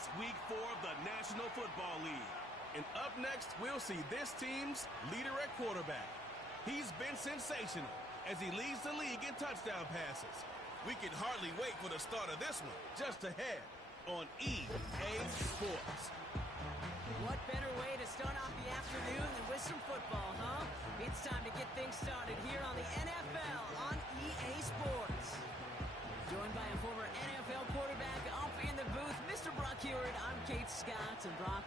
It's Week 4 of the National Football League. And up next, we'll see this team's leader at quarterback. He's been sensational as he leads the league in touchdown passes. We can hardly wait for the start of this one, just ahead on EA Sports. What better way to start off the afternoon than with some football, huh? It's time to get things started here on the NFL on EA Sports. Joined by a former NFL quarterback up in the booth, Mr. Brock Hewitt. I'm Kate Scott. And Brock,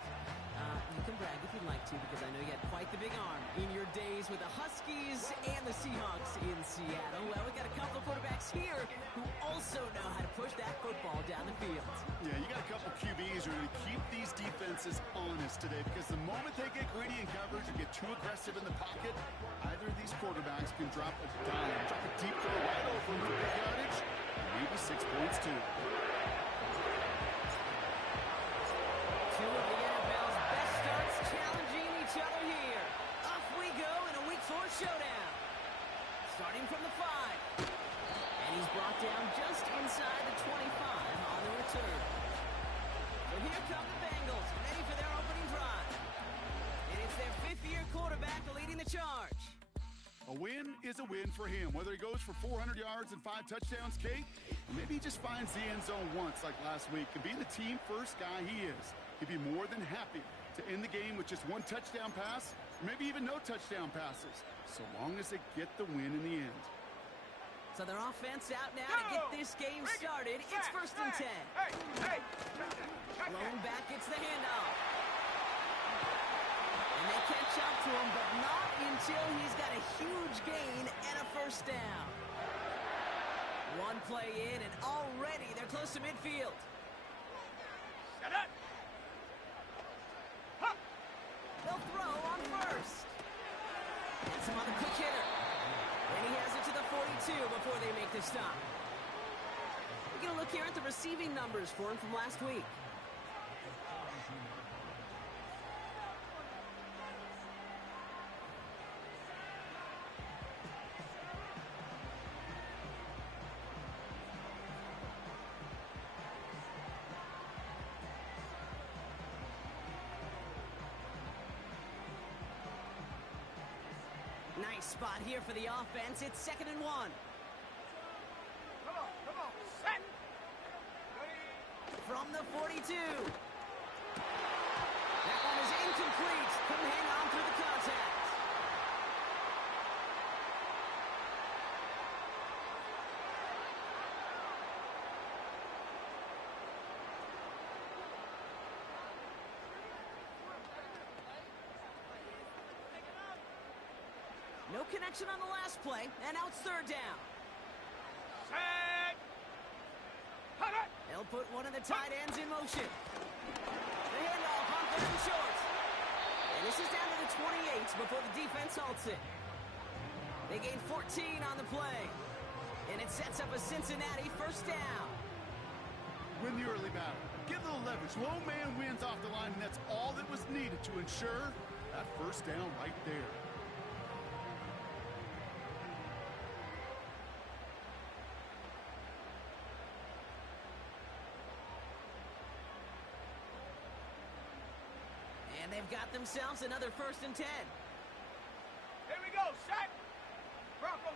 you can brag if you'd like to, because I know you had quite the big arm in your days with the Huskies and the Seahawks in Seattle. Well, we got a couple of quarterbacks here who also know how to push that football down the field. Yeah, you got a couple QBs who are going to keep these defenses honest today, because the moment they get greedy in coverage or get too aggressive in the pocket, either of these quarterbacks can drop a dime, drop a deep throw right over for big yardage, and maybe 6 points too. Two of the NFL's best starts challenging each other here. Off we go in a Week 4 showdown. Starting from the 5. And he's brought down just inside the 25 on the return. So here come the Bengals, ready for their opening drive. And it's their fifth-year quarterback leading the charge. A win is a win for him, whether he goes for 400 yards and 5 touchdowns, Kate, or maybe he just finds the end zone once like last week. And being the team-first guy he is, he'd be more than happy to end the game with just 1 touchdown pass, or maybe even no touchdown passes, so long as they get the win in the end. So their offense out now to get this game started. It's 1st and 10. Blown back, it's the handoff. And they catch up to him, but not until he's got a huge gain and a 1st down. One play in, and already they're close to midfield. They'll throw on 1st. And some other quick hitter. And he has it to the 42 before they make the stop. We're going to look here at the receiving numbers for him from last week. Nice spot here for the offense. It's 2nd and 1. Come on, set! From the 42. That one is incomplete. Couldn't hang on through the contact. No connection on the last play, and now it's 3rd down. Set! They'll put one of the tight ends in motion. The handoff on 3rd and short. And this is down to the 28 before the defense halts it. They gain 14 on the play. And it sets up a Cincinnati 1st down. Win the early battle. Give a little leverage. Low man wins off the line, and that's all that was needed to ensure that 1st down right there. And they've got themselves another 1st and 10. Here we go, set! Broncos!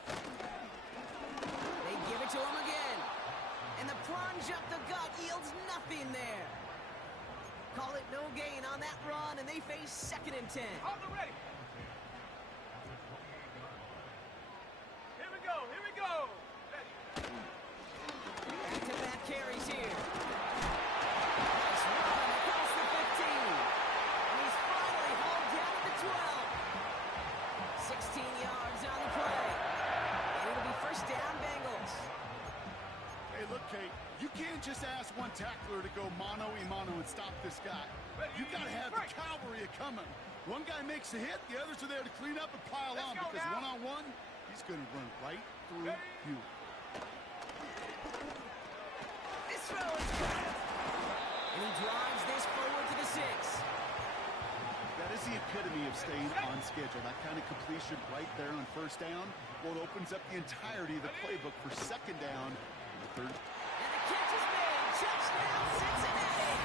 They give it to him again. And the plunge up the gut yields nothing there. Call it no gain on that run, and they face 2nd and 10. On the ready! Here we go, here we go! Ready. Back-to-back carries here. Nice run across the 15. And he's finally hauled down at the 12. 16 yards on the play. And it'll be 1st down, Bengals. Hey, look, Kate, you can't just ask one tackler to go mano-a-mano and stop this guy. You got to have the cavalry coming. One guy makes a hit, the others are there to clean up and pile on, because one-on-one, he's going to run right through you. This throw is good. And he drives this forward to the 6. That is the epitome of staying on schedule. That kind of completion right there on 1st down. Well, it opens up the entirety of the playbook for 2nd down and the 3rd. And the catch is made. Touchdown, Cincinnati.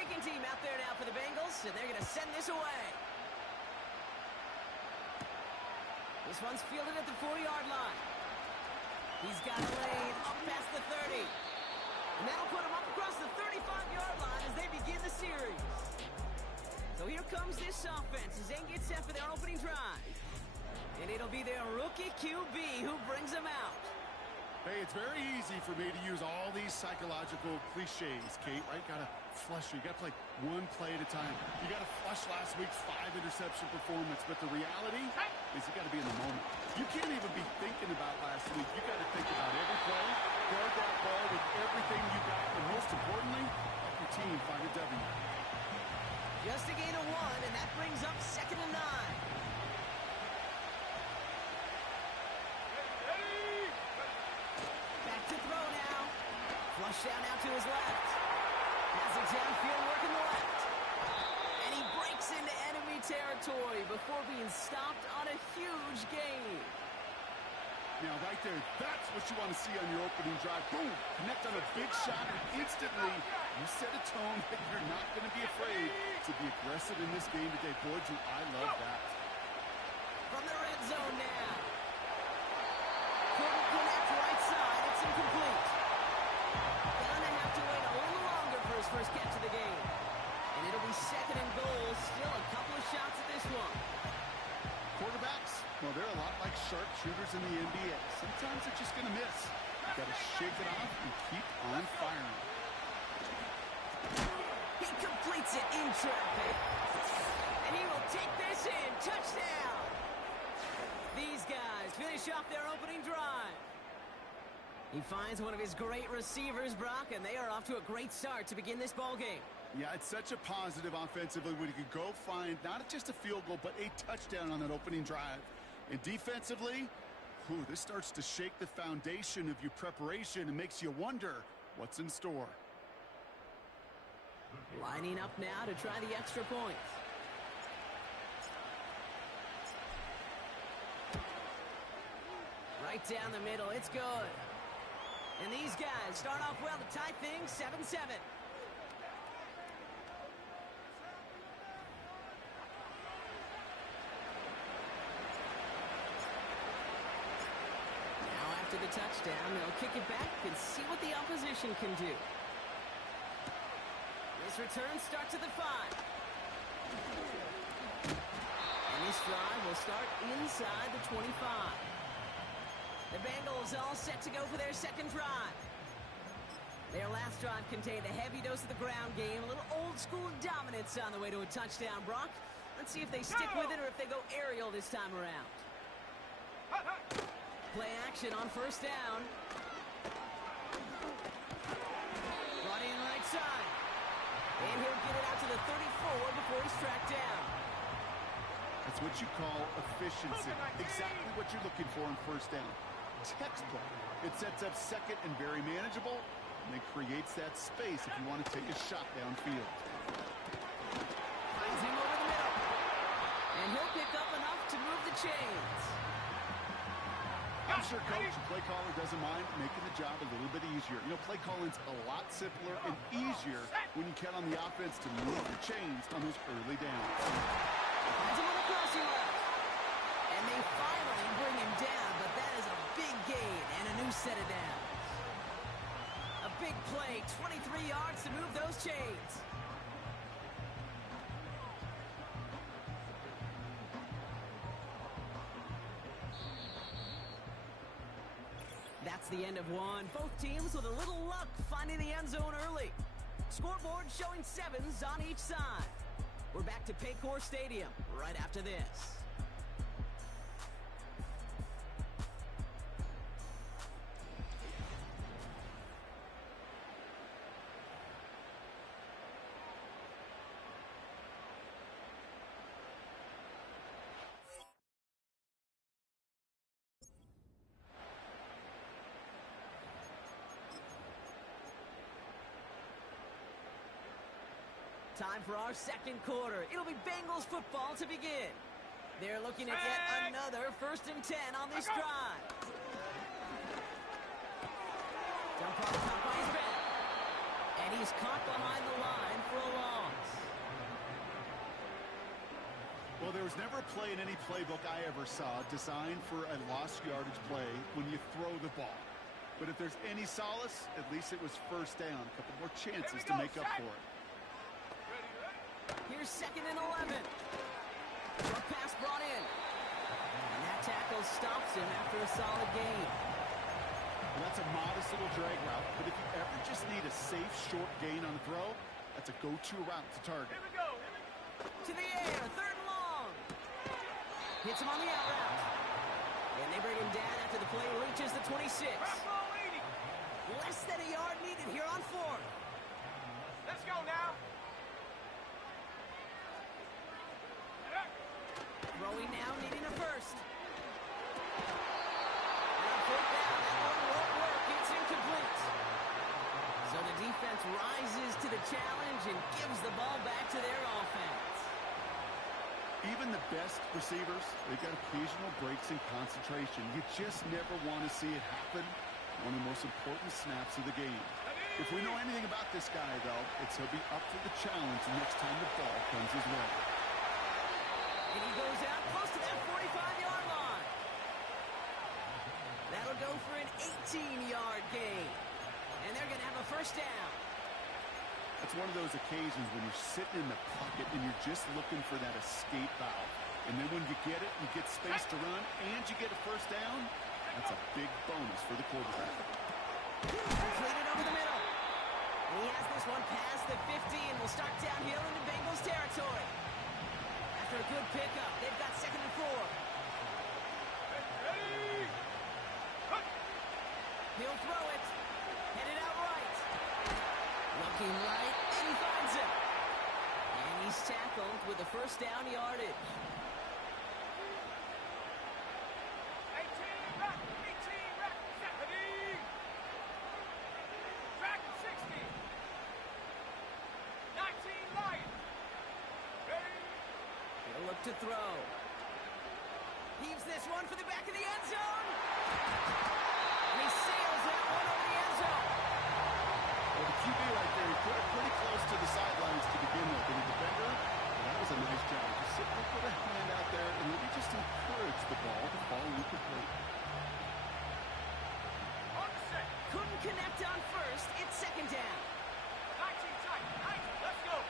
kicking team out there now for the Bengals, and they're going to send this away. This one's fielded at the 4-yard line. He's got a lane up past the 30. And that'll put him up across the 35-yard line as they begin the series. So here comes this offense as they get set for their opening drive. And it'll be their rookie QB who brings them out. Hey, it's very easy for me to use all these psychological cliches, Kate, right? Gotta flush you. You gotta play one play at a time. You gotta flush last week's 5-interception performance. But the reality is you gotta be in the moment. You can't even be thinking about last week. You gotta think about every play, guard that ball with everything you got, and most importantly, help your team find a W. Just a gain of 1, and that brings up 2nd and 9. Flush down out to his left. Has it downfield, working the left. And he breaks into enemy territory before being stopped on a huge gain. Now, right there, that's what you want to see on your opening drive. Boom! Connect on a big shot, and instantly you set a tone that you're not going to be afraid to be aggressive in this game today. Boy, do I love that. From the red zone now. Couldn't connect right side. It's incomplete. Gonna have to wait a little longer for his first catch of the game. And it'll be 2nd and goal. Still a couple of shots at this one. Quarterbacks, well, they're a lot like sharpshooters in the NBA. Sometimes they're just going to miss. You got to shake it off and keep on firing. He completes it in traffic. And he will take this in. Touchdown. These guys finish off their opening drive. He finds one of his great receivers, Brock, and they are off to a great start to begin this ball game. Yeah, it's such a positive offensively when you can go find not just a field goal, but a touchdown on that opening drive. And defensively, this starts to shake the foundation of your preparation and makes you wonder what's in store. Lining up now to try the extra point. Right down the middle, it's good. And these guys start off well to tie things 7-7. After the touchdown, they'll kick it back and see what the opposition can do. This return starts at the 5. And this drive will start inside the 25. The Bengals all set to go for their second drive. Their last drive contained a heavy dose of the ground game, a little old-school dominance on the way to a touchdown, Brock. Let's see if they stick with it or if they go aerial this time around. Play action on first down. Brought in right side. And he'll get it out to the 34 before he's tracked down. That's what you call efficiency. Exactly what you're looking for on first down. Textbook. It sets up second and very manageable, and it creates that space if you want to take a shot downfield. Finds him over the middle. And he'll pick up enough to move the chains. I'm sure coach and play caller doesn't mind making the job a little bit easier. You know, play calling's a lot simpler and easier when you count on the offense to move the chains on those early downs. Finds him on the crossing left. And they finally bring him down, but that is a big gain and a new set of downs. A big play, 23 yards to move those chains. That's the end of one. Both teams with a little luck finding the end zone early. Scoreboard showing 7s on each side. We're back to Paycor Stadium right after this. Time for our second quarter. It'll be Bengals football to begin. They're looking at yet another 1st and 10 on this drive. Dump off top by his back. And he's caught behind the line for a loss. was never a play in any playbook I ever saw designed for a lost yardage play when you throw the ball. But if there's any solace, at least it was first down. A couple more chances to make up for it. Here's 2nd and 11. Short pass brought in. And that tackle stops him after a solid gain. Well, that's a modest little drag route, but if you ever just need a safe, short gain on the throw, that's a go-to route to target. Here we go. To the air, 3rd and long. Hits him on the out route. And they bring him down after the play reaches the 26. Less than a yard needed here on 4th. Let's go now. Throwing now, needing a first. And on 4th down, that one won't work. It's incomplete. So the defense rises to the challenge and gives the ball back to their offense. Even the best receivers, they've got occasional breaks in concentration. You just never want to see it happen. One of the most important snaps of the game. If we know anything about this guy, though, it's he'll be up for the challenge the next time the ball comes his way. And he goes out close to that 45-yard line. That'll go for an 18-yard gain. And they're going to have a first down. It's one of those occasions when you're sitting in the pocket and you're just looking for that escape valve. And then when you get it, you get space to run, and you get a first down. That's a big bonus for the quarterback. Completed over the middle. And he has this one past the 50 and will start downhill into Bengals territory. After a good pickup, they've got 2nd and 4. He'll throw it. Headed out right. Looking right, and he finds him. And he's tackled with a first down yardage. 18 back, 70. Track 60. 19 line. Ready. He'll look to throw. Heaves this one for the back of the end zone. And he sails that one over the end zone. Well, the QB right there, he put it pretty close to the sidelines to begin with. And the defender, well, that was a nice job. Just sit there, put a hand out there, and maybe just encourage the ball to fall incomplete. On the set. Couldn't connect on first. It's 2nd down. 19 tight. 19. Let's go.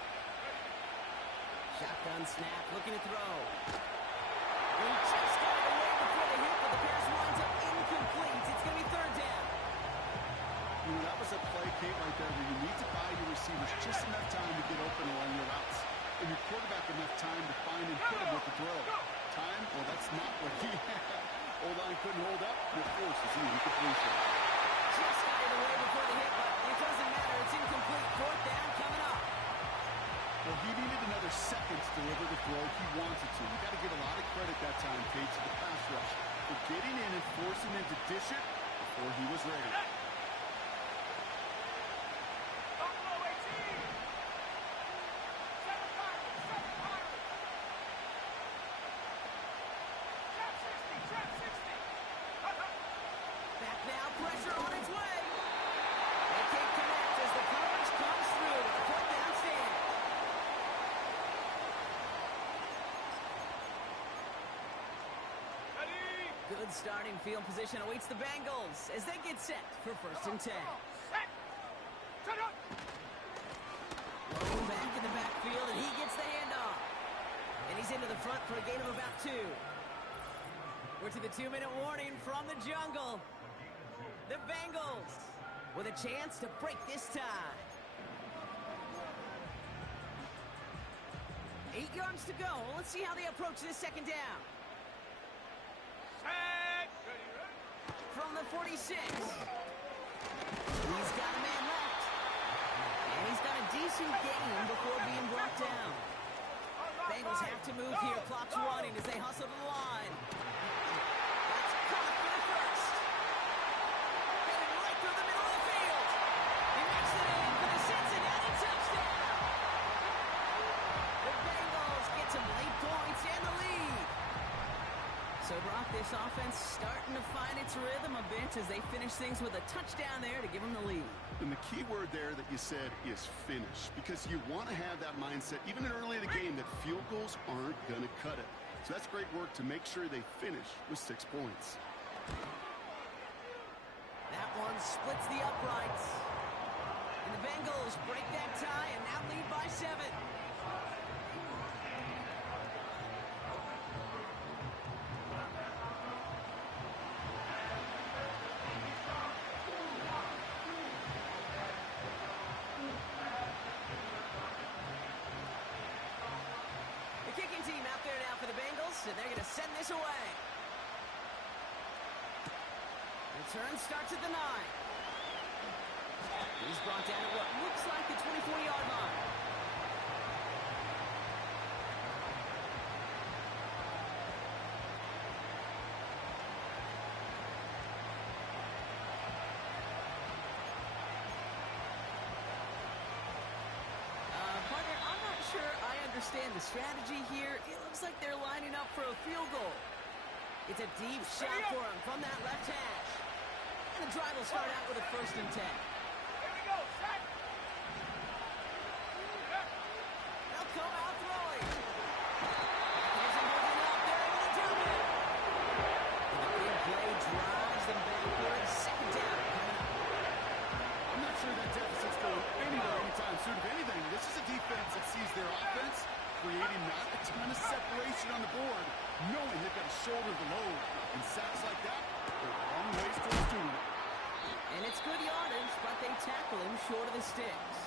Shotgun snap, looking to throw. And he just got it away before the hit, but the pass winds up incomplete. It's going to be 3rd down. You know, that was a play, Kate, right there where you need to buy your receivers just enough time to get open along your routes. And your quarterback enough time to find and hit him with the throw. Time? Well, that's not what he had. O-line couldn't hold up. It forces the incompletion. Just got it away before the hit, but it doesn't matter. It's incomplete. 4th down coming up. Well, he needed another second to deliver the throw he wanted to. You got to give a lot of credit that time, Kate, to the pass rush for getting in and forcing him to dish it before he was ready. Buffalo 18. 7 Pirates. 7 Pirates. Trap 60. Trap 60. Back now, pressure on its way. They can't connect as the coverage comes through. 4th down stand. Ready. Good starting field position awaits the Bengals as they get set for 1st and 10. Set. Shut up. Rolling back in the backfield, and he gets the handoff. And he's into the front for a gain of about 2. We're to the 2-minute warning from the jungle. The Bengals with a chance to break this tie. 8 yards to go. Let's see how they approach this 2nd down. Set. Ready. From the 46. He's got a man left. And he's got a decent gain before being brought down. Bengals have to move here. Clock's running as they hustle to the line. That's caught for the first. Headed right through the middle of the field. He makes it in for the Cincinnati touchdown. The Bengals get some late points and the lead. So, Brock, this offense starting to find its rhythm a bit as they finish things with a touchdown there to give them the lead. And the key word there that you said is finish, because you want to have that mindset, even early in the game, that field goals aren't going to cut it. So that's great work to make sure they finish with 6 points. That one splits the uprights. And the Bengals break that tie and now lead by 7. The kicking team out there now for the Bengals, and they're going to send this away. Return starts at the 9. He's brought down at what looks like the 24-yard line. Partner, I'm not sure I understand the strategy here. It looks like they're lining up for a field goal. It's a deep shot for him from that left hash. And the drive will start out with a 1st and 10. Here we go, set. They'll come out throwing. Here's him moving up there into the jungle. And the big play drives them backward. 2nd down coming up. I'm not sure that deficit's going anywhere anytime soon. If anything, this is a defense that sees their offense creating not a ton of separation on the board, knowing they've got to shoulder the load. And sacks like that, they're a long ways towards doing it. And it's good yardage, but they tackle him short of the sticks.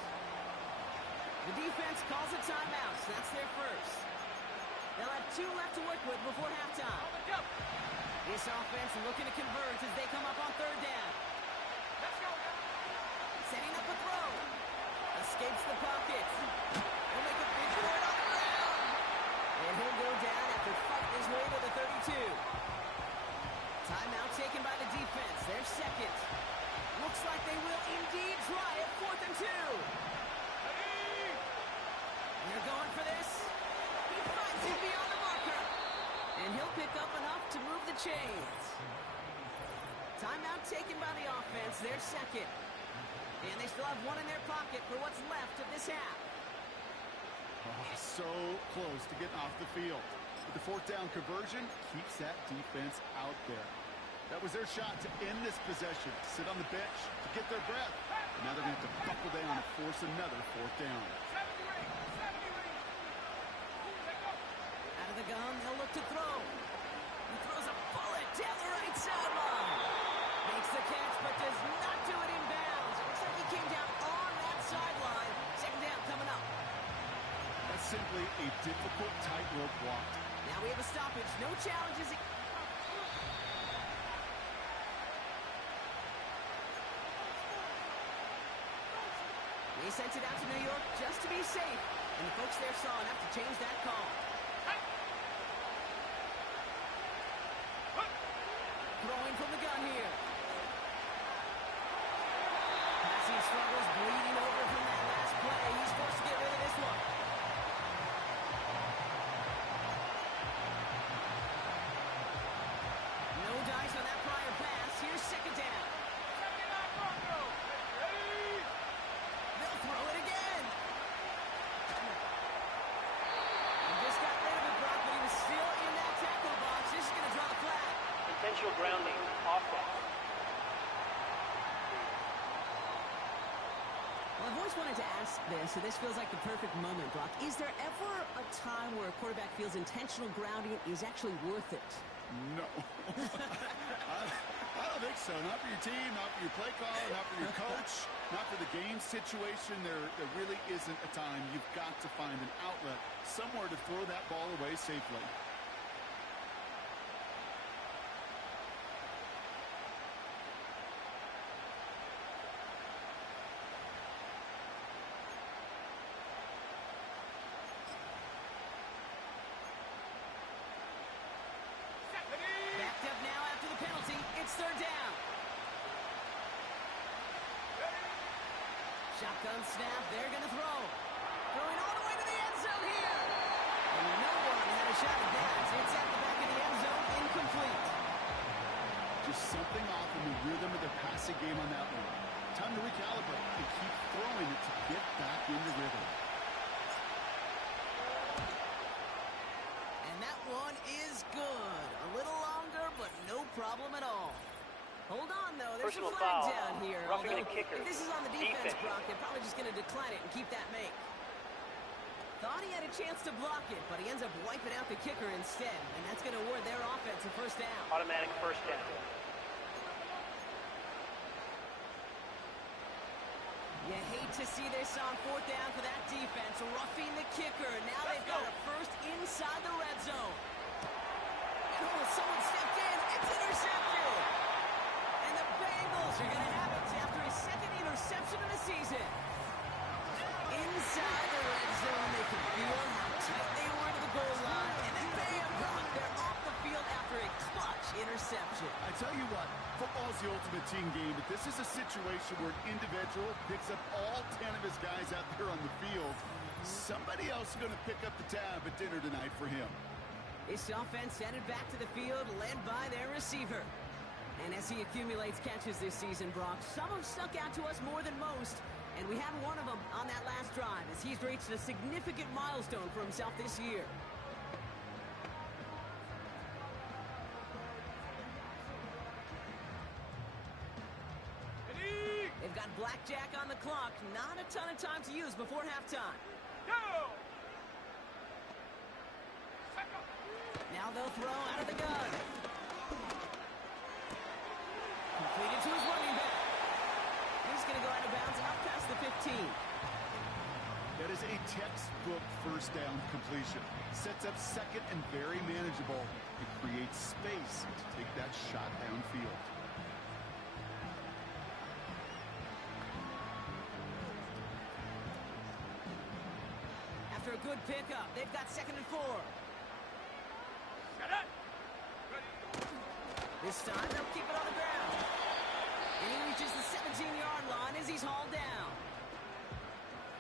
The defense calls a timeout, so that's their first. They'll have 2 left to work with before halftime. This offense looking to convert as they come up on 3rd down. Let's go. Setting up a throw. Escapes the pocket. He'll make a big throw on the ground. And he'll go down after fighting his way to the 32. Timeout taken by the defense. Their 2nd. Looks like they will indeed try it. 4th and 2. They're going for this. He finds him beyond the marker. And he'll pick up enough to move the chains. Timeout taken by the offense. Their 2nd. And they still have 1 in their pocket for what's left of this half. Oh, so close to getting off the field. But the 4th down conversion keeps that defense out there. That was their shot to end this possession, sit on the bench, to get their breath. And now they're going to have to buckle down and force another 4th down. Out of the gun, they'll look to throw. He throws a bullet down the right sideline. Makes the catch, but does not do it in bounds. It looks like he came down on that sideline. 2nd down coming up. That's simply a difficult tightrope walk. Now we have a stoppage. No challenges. They sent it out to New York just to be safe, and the folks there saw enough to change that call. Throwing from the gun here. Passing struggles, bleeding over from that last play. He's forced to get rid of this one. No dice on that prior pass. Here's 2nd down. They'll throw it again. He just got rid of it, Brock, but he was still in that tackle box. This is going to draw the flag. Intentional grounding, offense. Well, I've always wanted to ask this, and this feels like the perfect moment, Brock. Is there ever a time where a quarterback feels intentional grounding is actually worth it? No. I don't think so. Not for your team, not for your play call, not for your coach, not for the game situation. There really isn't a time. You've got to find an outlet, somewhere to throw that ball away safely. Backed up now after the penalty. It's 3rd down. Shotgun snap. They're going to throw. Throwing all the way to the end zone here. And no one had a shot at that. It's at the back of the end zone. Incomplete. Just something off in the rhythm of their passing game on that one. Time to recalibrate and keep throwing it to get back in the rhythm. And that one is good. A little longer, but no problem at all. Hold on, though. There's Personal a flag foul. down here. Roughing Although, the kicker. if this is on the defense, Defense. Brock, they're probably just going to decline it and keep that make. Thought he had a chance to block it, but he ends up wiping out the kicker instead. And that's going to award their offense a first down. Automatic first down. You hate to see this on fourth down for that defense. Roughing the kicker. Now they've got a first inside the red zone. And someone stepped in. It's intercepted. And the Bengals are going to have it after his second interception of the season. Inside the red zone, they can feel how tight they were to the goal line. And then bam, Brock, they're off the field after a clutch interception. I tell you what, football's the ultimate team game, but this is a situation where an individual picks up all 10 of his guys out there on the field. Somebody else is going to pick up the tab at dinner tonight for him. This offense headed back to the field, led by their receiver. And as he accumulates catches this season, Brock, some have stuck out to us more than most. And we had one of them on that last drive as he's reached a significant milestone for himself this year. They've got blackjack on the clock. Not a ton of time to use before halftime. Go! Now they'll throw out of the gun. Completed to his running back. He's going to go out of bounds up past the 15. That is a textbook first down completion. Sets up second and very manageable. It creates space to take that shot downfield. After a good pickup, they've got second and 4. Set it! This time, they'll keep it on the ground. And he reaches the 17-yard line as he's hauled down.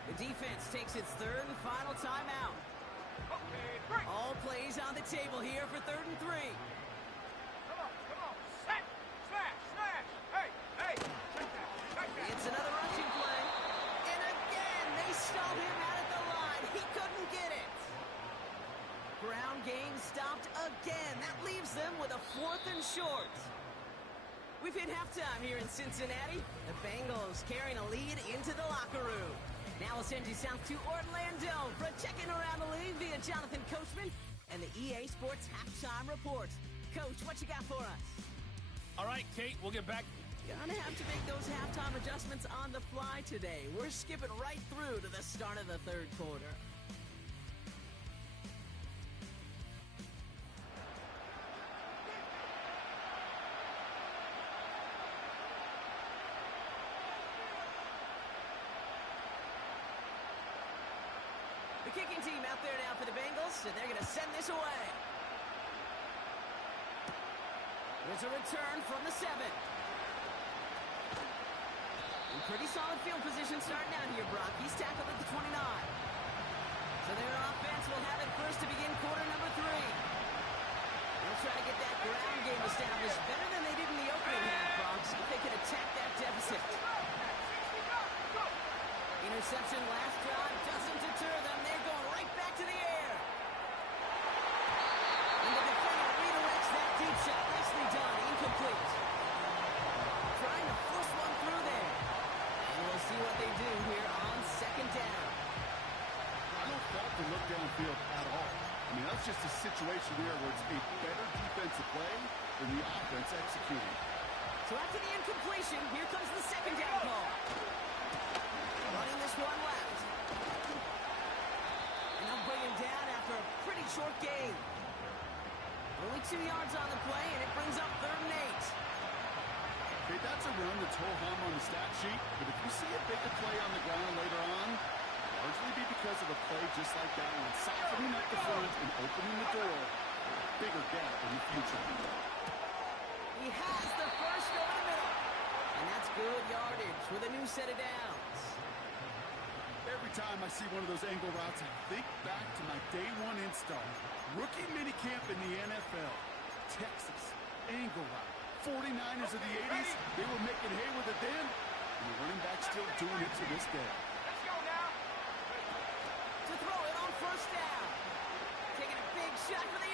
The defense takes its third and final timeout. Okay, break! All plays on the table here for 3rd and 3. Come on! Set! Smash! Hey! Check that! It's another rushing play. And again, they stalled him out at the line. He couldn't get it. Ground game stopped again. That leaves them with a 4th and short. We've hit halftime here in Cincinnati. The Bengals carrying a lead into the locker room. Now we'll send you south to Orlando for a check-in around the league via Jonathan Coachman and the EA Sports Halftime Report. Coach, what you got for us? All right, Kate, we'll get back. Gonna have to make those halftime adjustments on the fly today. We're skipping right through to the start of the 3rd quarter. The kicking team out there now for the Bengals, and they're going to send this away. There's a return from the 7. In pretty solid field position starting out here, Brock. He's tackled at the 29. So their offense will have it first to begin quarter number 3. They'll try to get that ground game established better than they did in the opening half, Brock. See if they can attack that deficit. Interception last drive doesn't deter them. They're going right back to the air. And the defender redirects that deep shot. Nicely done. Incomplete. Trying to force one through there. And we'll see what they do here on 2nd down. I don't fault the look downfield at all. I mean, that's just a situation there where it's a better defensive play than the offense executing. So after the incompletion, here comes the 2nd down call. Running this one left. And they'll bring him down after a pretty short gain. Only 2 yards on the play, and it brings up 3rd and 8. Okay, that's a run that's ho-hum on the stat sheet, but if you see a bigger play on the ground later on, largely be because of a play just like that one, softening up the front and opening the door for a bigger gap in the future. He has the first over the middle. And that's good yardage with a new set of downs. Every time I see one of those angle routes, I think back to my day 1 install. Rookie minicamp in the NFL. Texas, angle route. 49ers of the 80s, they were making hay with it then, and the running back still doing it to this day. Let's go now! To throw it on 1st down. Taking a big shot for the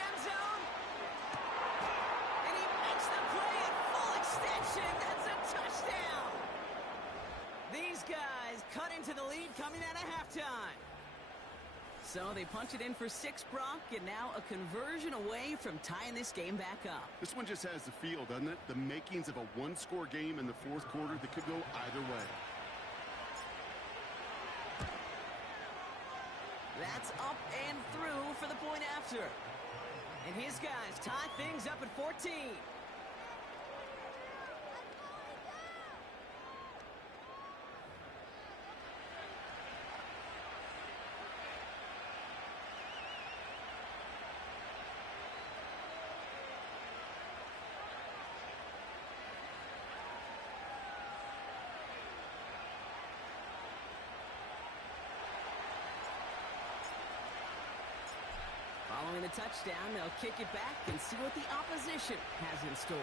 So they punch it in for 6, Brock, and now a conversion away from tying this game back up. This one just has the feel, doesn't it? The makings of a one-score game in the fourth quarter that could go either way. That's up and through for the point after. And his guys tie things up at 14. Following the touchdown, they'll kick it back and see what the opposition has in store.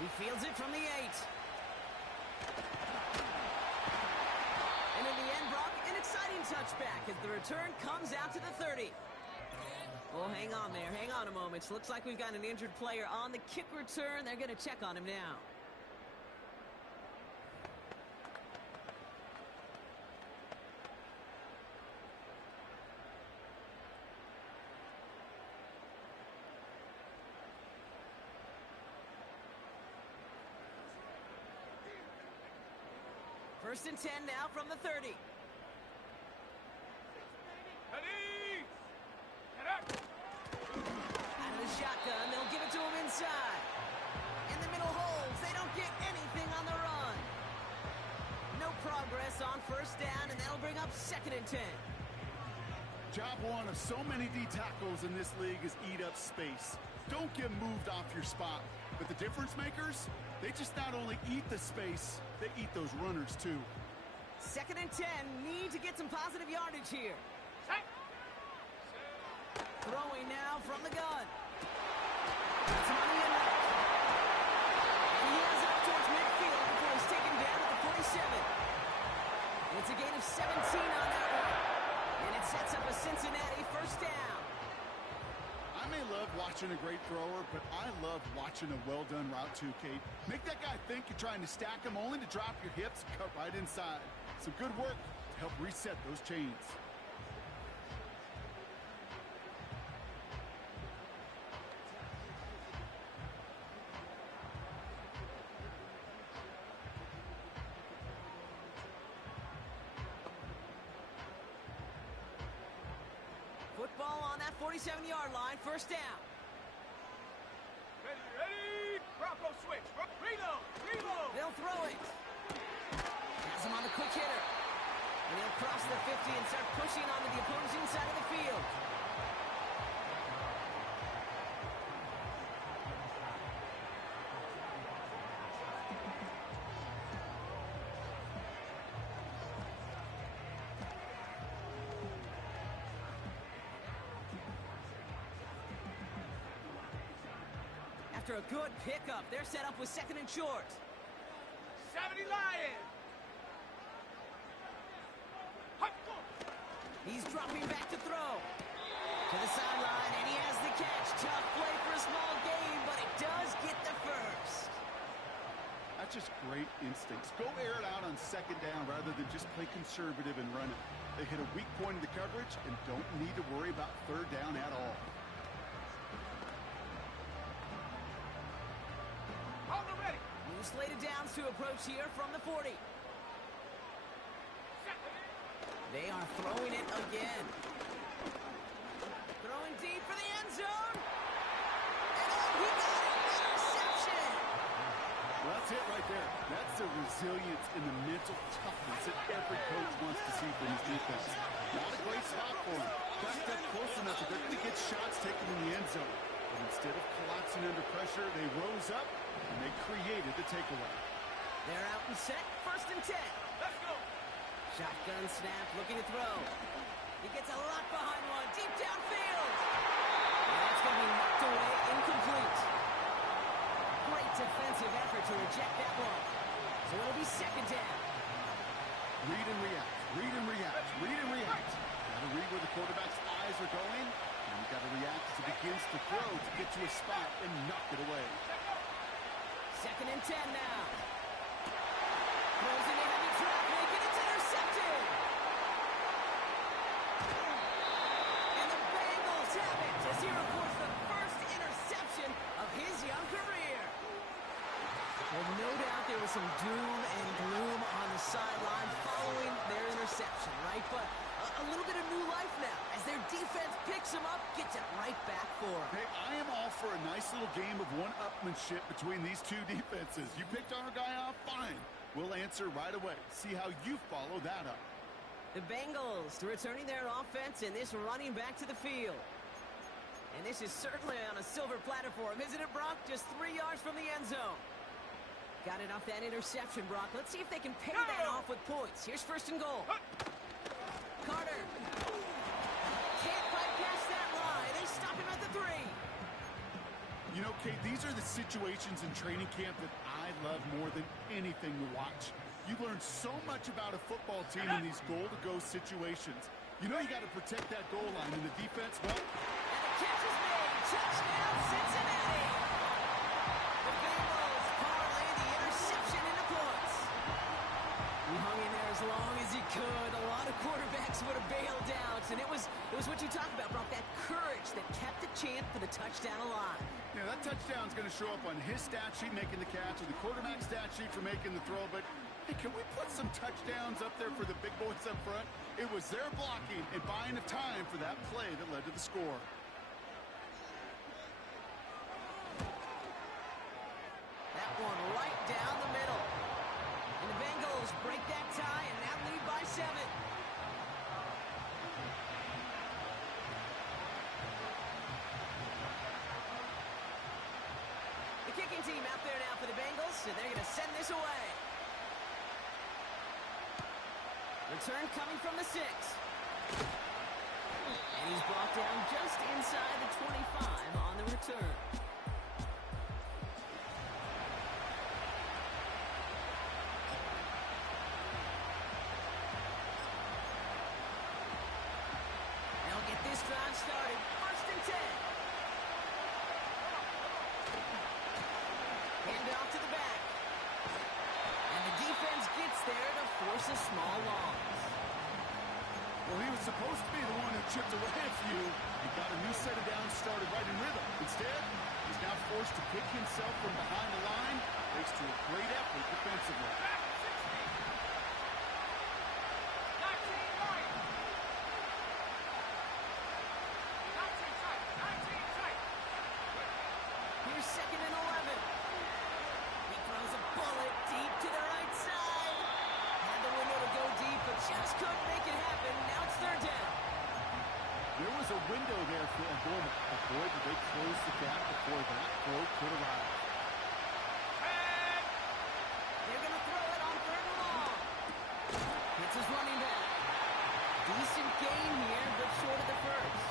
He fields it from the 8. And in the end, Brock, an exciting touchback as the return comes out to the 30. Oh, hang on there. Hang on a moment. Looks like we've got an injured player on the kick return. They're going to check on him now. First and 10 now from the 30. Ready! Get up! Out of the shotgun, they'll give it to him inside. In the middle holes, they don't get anything on the run. No progress on first down, and that'll bring up 2nd and 10. Job one of so many D tackles in this league is eat up space. Don't get moved off your spot. But the difference makers, they just not only eat the space, they eat those runners too. 2nd and 10, need to get some positive yardage here. Set. Throwing now from the gun. That's him on the end. And he has it up towards midfield before he's taken down at the 47. It's a gain of 17 on that one. And it sets up a Cincinnati first down. I may love watching a great thrower, but I love watching a well-done route too, Kate. Make that guy think you're trying to stack him only to drop your hips, cut right inside. Some good work to help reset those chains. Football on that 47-yard line, first down. Ready, ready! Bronco switch. Reload! Reload! They'll throw it. Has him on the quick hitter. And he'll cross the 50 and start pushing onto the opposing side of the field. After a good pickup, they're set up with 2nd and short. 70 Lions! He's dropping back to throw. To the sideline, and he has the catch. Tough play for a small gain, but it does get the first. That's just great instincts. Go air it out on 2nd down rather than just play conservative and run it. They hit a weak point in the coverage and don't need to worry about 3rd down at all. On the ready! New slated downs to approach here from the 40. They are throwing it again. Throwing deep for the end zone. And oh, he got it! Interception! Well, that's it right there. That's the resilience and the mental toughness that every coach wants to see from his defense. Not a great spot for him. Backed up close enough that they're going to get shots taken in the end zone. But instead of collapsing under pressure, they rose up and they created the takeaway. They're out and set. First and 10. Let's go! Shotgun snap, looking to throw. He gets a lot behind one, deep downfield. And that's going to be knocked away, incomplete. Great defensive effort to reject that one. So it'll be 2nd down. Read and react, read and react, read and react. Got to read where the quarterback's eyes are going, and you got to react as he begins to throw to get to a spot and knock it away. 2nd and 10 now. Throws into heavy traffic, and it's intercepted. as he records the first interception of his young career. Well, no doubt there was some doom and gloom on the sideline following their interception, right? But a little bit of new life now as their defense picks him up, gets it right back for him. Hey, I am all for a nice little game of one-upmanship between these two defenses. You picked our guy off, fine. We'll answer right away. See how you follow that up. The Bengals returning their offense and this running back to the field. And this is certainly on a silver platter for him, isn't it, Brock? Just 3 yards from the end zone. Got it off that interception, Brock. Let's see if they can pay that off with points. Here's first and goal. Carter. Can't fight past that line. They stop him at the 3. You know, Kate, these are the situations in training camp that I love more than anything to watch. You learn so much about a football team in these goal-to-go situations. You know you got to protect that goal line, and the defense, well... And the catch is made. Touchdown, Cincinnati. The Bengals parlay the interception into points. He hung in there as long as he could. A lot of quarterbacks would have bailed out, and it was what you talked about, Brock, that courage that kept the chance for the touchdown alive. Yeah, that touchdown's going to show up on his stat sheet making the catch or the quarterback stat sheet for making the throw, but hey, can we put some touchdowns up there for the big boys up front? It was their blocking and buying of time for that play that led to the score. That one right down the middle. And the Bengals break that tie and now lead by 7. The kicking team out there now for the Bengals, and they're going to send this away. Return coming from the 6. And he's brought down just inside the 25 on the return. They'll get this drive started. First and 10. Hand it off to the back. And the defense gets there to force a small loss. Well, he was supposed to be the one who chipped away a few. He got a new set of downs started right in rhythm. Instead, he's now forced to pick himself from behind the line, thanks to a great effort defensively. Here's second and 11. He throws a bullet deep to the right side. Had the window to go deep, but just couldn't make it happen. Now it's third down. There was a window there for a moment, but boy, did they close the gap before that throw could arrive. They're going to throw it on third and long. It's his running back. Decent gain here, but short of the first.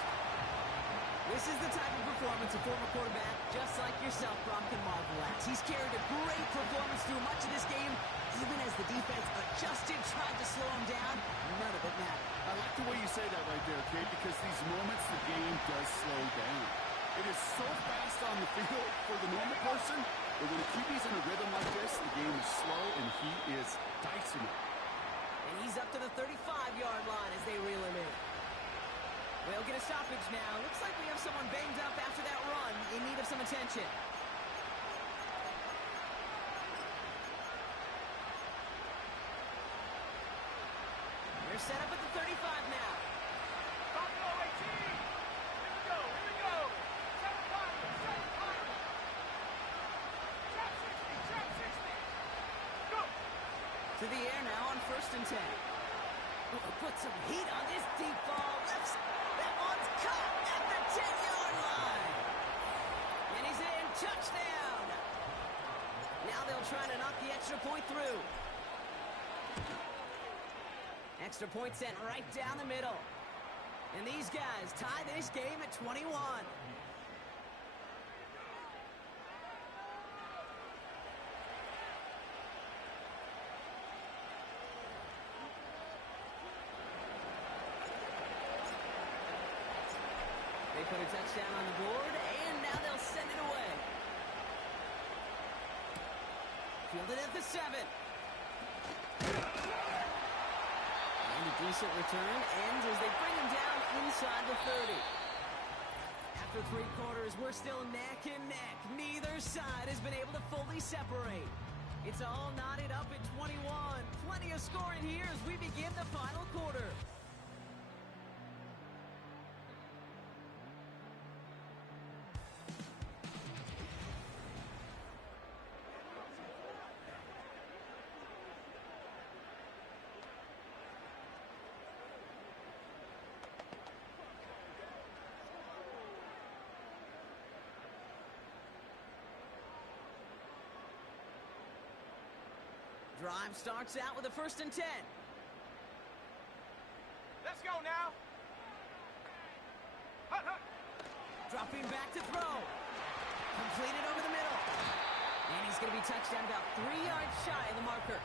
This is the type of performance a former quarterback, just like yourself, Brock, can marvel at. He's carried a great performance through much of this game, even as the defense adjusted, tried to slow him down. None of it mattered. I like the way you say that right there, Kate, because these moments the game does slow down. It is so fast on the field for the normal person, but when a QB's in a rhythm like this, the game is slow and he is dicing it. And he's up to the 35-yard line as they reel him in. We'll get a stoppage now. Looks like we have someone banged up after that run in need of some attention. They're set up at the 35 now. Buffalo 18. Here we go. Seven Conley. Trap 60. Go. To the air now on first and 10. Put some heat on this deep ball. That one's caught at the 10-yard line. And he's in. Touchdown. Now they'll try to knock the extra point through. Extra point sent right down the middle. And these guys tie this game at 21. They put a touchdown on the board, and now they'll send it away. Fielded at the 7. And a decent return ends as they bring him down inside the 30. After 3 quarters, we're still neck and neck. Neither side has been able to fully separate. It's all knotted up at 21. Plenty of scoring here as we begin the final quarter. Drive starts out with a 1st and 10. Let's go now. Hut, hut. Dropping back to throw. Completed over the middle. And he's going to be touched down about 3 yards shy of the marker.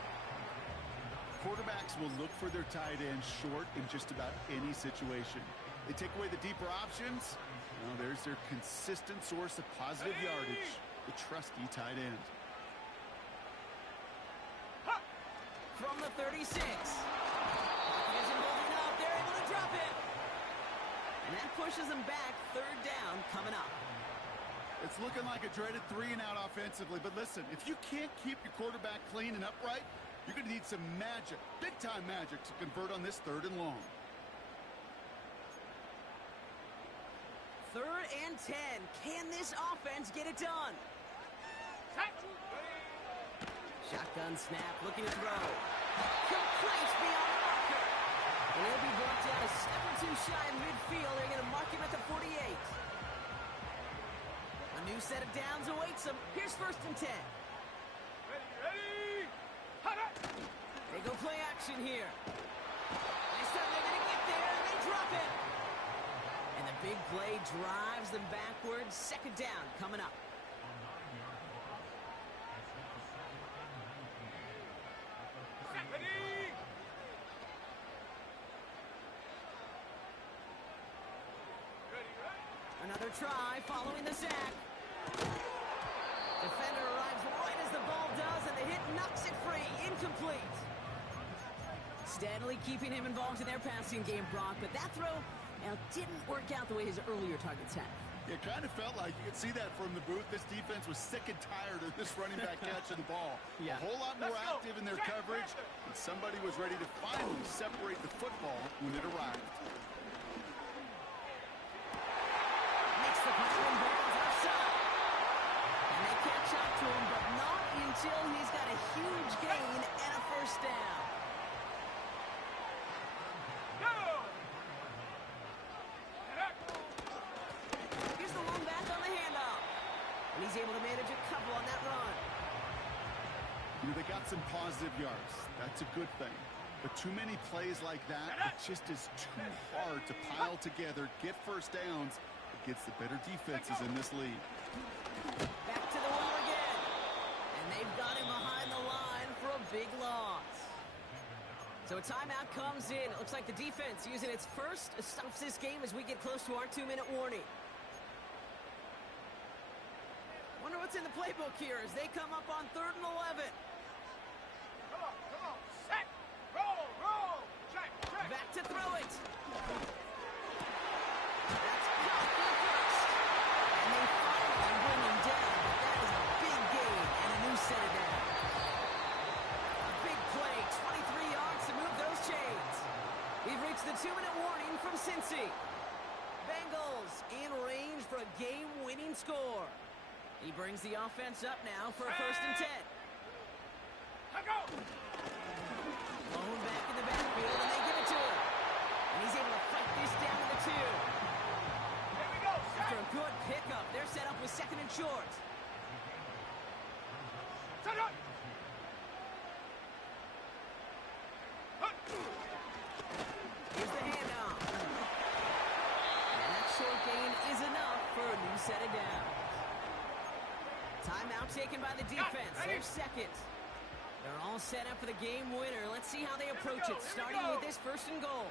Quarterbacks will look for their tight end short in just about any situation. They take away the deeper options. Well, there's their consistent source of positive yardage, the trusty tight end. From the 36. Isn't holding up. They're able to drop it. And that pushes them back. 3rd down coming up. It's looking like a dreaded 3-and-out offensively. But listen, if you can't keep your quarterback clean and upright, you're going to need some magic, big-time magic, to convert on this 3rd and long. 3rd and 10. Can this offense get it done? Shotgun snap, looking to throw. Complete beyond the marker. And he'll be brought down a step or 2 shy in midfield. They're going to mark him at the 48. A new set of downs awaits him. Here's 1st and 10. Ready. Hut, hut. They go play action here. This time they're going to get there, and they drop it. And the big play drives them backwards. 2nd down coming up. Another try following the sack. Defender arrives right as the ball does, and the hit knocks it free. Incomplete. Steadily keeping him involved in their passing game, Brock, but that throw didn't work out the way his earlier targets had. It kind of felt like you could see that from the booth. This defense was sick and tired of this running back catching the ball. Yeah. A whole lot more active in their coverage, and somebody was ready to finally separate the football when it arrived. The ball in bounds outside. And they catch up to him, but not until he's got a huge gain and a 1st down. Go! Here's the long back on the handoff. And he's able to manage a couple on that run. You know, they got some positive yards. That's a good thing. But too many plays like that, it just is too hard to pile together, get 1st downs against the better defenses in this league. Back to the well again. And they've got him behind the line for a big loss. So a timeout comes in. It looks like the defense using its first stops this game as we get close to our 2-minute warning. Wonder what's in the playbook here as they come up on 3rd and 11. Come on. Set. Roll. Check. Back to throw it. That's caught for the 1st. And they finally bring him down. But that is a big gain and a new set of downs. A big play, 23 yards to move those chains. We've reached the 2-minute warning from Cincy. Bengals in range for a game-winning score. He brings the offense up now for a 1st and 10. Go! Blown back in the backfield, and they give it to him. And he's able to fight this down to the 2. Here we go. After a good pickup, they're set up with 2nd and short. Set up. Here's the handoff. And that short gain is enough for a new set of downs. Timeout taken by the defense. Their 2nd. They're all set up for the game winner. Let's see how they approach it, starting with this 1st and goal.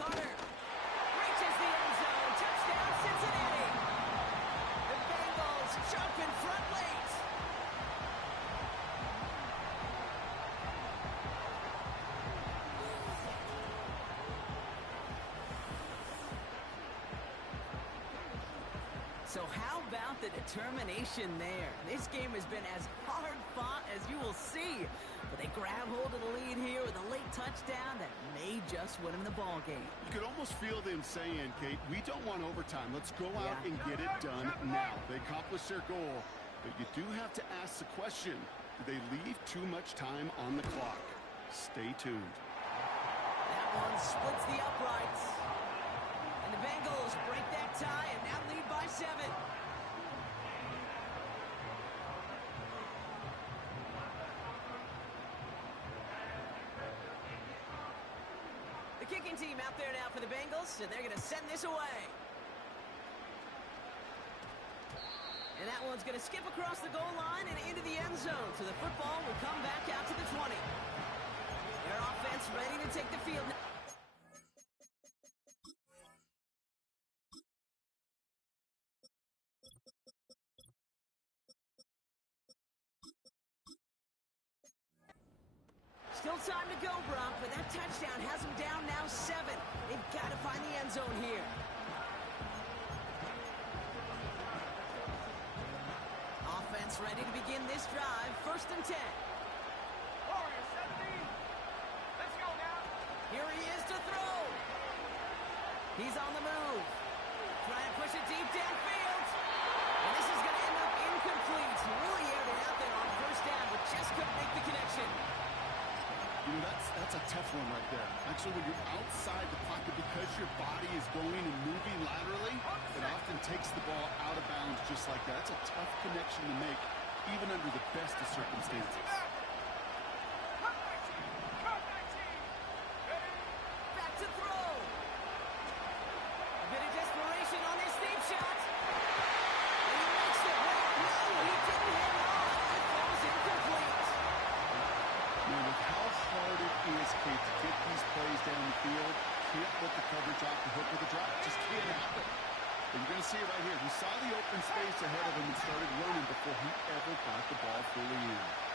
Carter reaches the end zone. Touchdown, Cincinnati. The Bengals jump in front late. So how about the determination there? This game has been as hard fought as you will see. But they grab hold of the lead here with a late touchdown that may just win them the ball game. You could almost feel them saying, Kate, we don't want overtime. Let's go out and get it done now. They accomplished their goal. But you do have to ask the question, do they leave too much time on the clock? Stay tuned. That one splits the uprights. And the Bengals break that tie and now lead by 7. The kicking team out there now for the Bengals, and they're going to send this away. And that one's going to skip across the goal line and into the end zone, so the football will come back out to the 20. Their offense ready to take the field. Still time to go, Brock, but that touchdown has them down now 7. They've got to find the end zone here. Offense ready to begin this drive. 1st and 10. Warriors 17. Let's go now. Here he is to throw. He's on the move. Trying to push it deep downfield. And this is going to end up incomplete. He really aired it out there on 1st down, but just couldn't make the connection. You know, that's a tough one right there. Actually, when you're outside the pocket, because your body is going and moving laterally, it often takes the ball out of bounds just like that. That's a tough connection to make, even under the best of circumstances. Back to throw. A bit of desperation on this deep shot. And he makes it. No, he didn't hit it on. It falls incomplete. Man, with how hard it is, Kate, to get these plays down the field, can't let the coverage off the hook with a drop. It just can't happen. And you're going to see it right here. He saw the open space ahead of him and started running before he ever got the ball fully in.